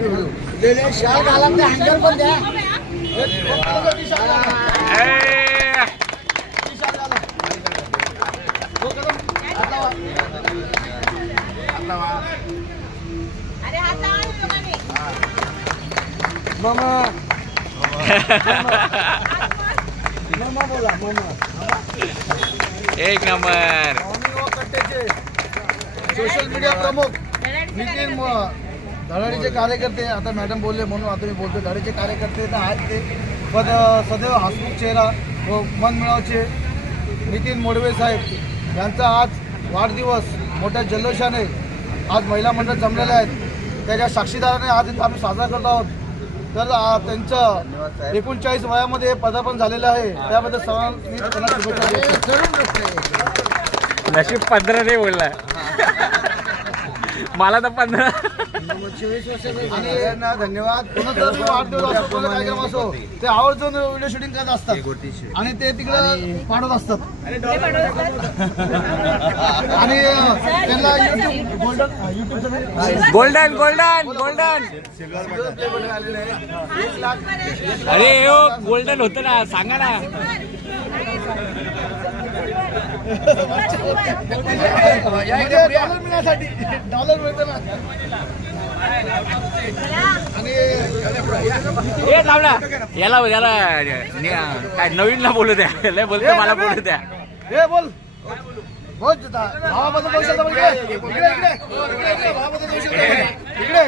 शाल घाला म्हणजे हँगर पण द्या. मामा मामा बोला मामा. एक नंबर. सोशल मीडिया प्रमुख नितीन धडाडीचे कार्यकर्ते. आता मॅडम बोलले म्हणून आता मी बोलतो. धडाडीचे कार्यकर्ते तर आहेत ते, पण सदैव हसमुख चेहरा व मनमिळावचे नितीन मोडवे साहेब यांचा आज वाढदिवस मोठ्या जल्लोषाने आज महिला मंडळ जमलेले आहेत. त्याच्या साक्षीदाराने आज इथं आम्ही साजरा करत आहोत. तर त्यांचं 39 वयामध्ये पदार्पण झालेलं आहे. त्याबद्दल सर्वांनी त्यांना शुभेच्छा. नशीब 15 नाही बोलला. मला तर 15. आणि यांना धन्यवाद. कोणाचा वाढदिवस असो, कोणाचा कार्यक्रम असो, ते आवर्जून व्हिडिओ शूटिंग करत असतात आणि ते तिकडे पाठवत असतात. आणि त्यांना गोल्डन गोल्डन गोल्डन. अरे हो गोल्डन होतं ना, सांगा ना. डॉलर मिळतं ना. हे थांबला. याला याला काय नवीनला बोलू द्या. लय बोलतो मला बोलू द्या. हे बोल बोल भावाबद्दल बोलू शकता. इकडे भावाबद्दल बोलू शकता. इकडे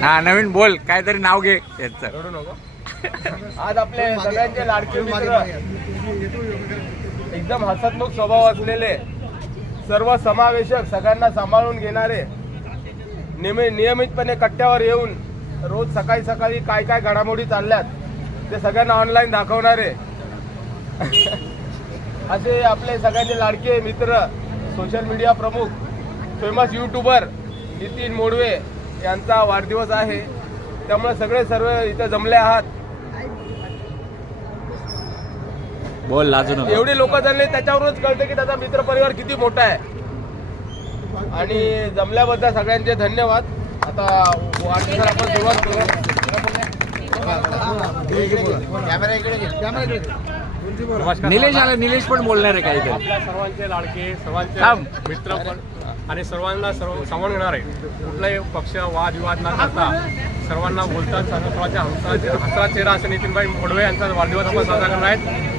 हा नवीन बोल. काहीतरी नाव घे त्यांचं. आज आपले सगळ्यांचे लाडके मित्र, एकदम हसतमुख स्वभाव असलेले, सर्व समावेशक, सगळ्यांना सांभाळून घेणारे, नियमितपणे कट्ट्यावर येऊन रोज सकाळी सकाळी काय काय घडामोडी चालल्यात ते सगळ्यांना ऑनलाईन दाखवणारे असे आपले सगळ्यांचे लाडके मित्र, सोशल मीडिया प्रमुख, फेमस यूट्यूबर नितीन मोडवे यांचा वाढदिवस आहे. त्यामुळे सगळे सर्व इथे जमले आहात. बोल लाजू नको. एवढे लोक जमले त्याच्यावरूनच कळते की त्याचा मित्र परिवार किती मोठा आहे. आणि जमल्याबद्दल सगळ्यांचे धन्यवाद. आता वाढदिवसाला आपण सुरुवात करू. निलेश आला. निलेश पण बोलणार आहे काहीतरी. आपल्या सर्वांचे लाडके, सर्वांचे मित्र पण आणि सर्वांना सांभाळून घेणार आहे. कुठलाही पक्ष वादविवाद न करता सर्वांना बोलतात. सर्वांच्या हसरा चेहरा असे नितीनभाई मोडवे यांचा वाढदिवस आपण साजरा करणार आहेत.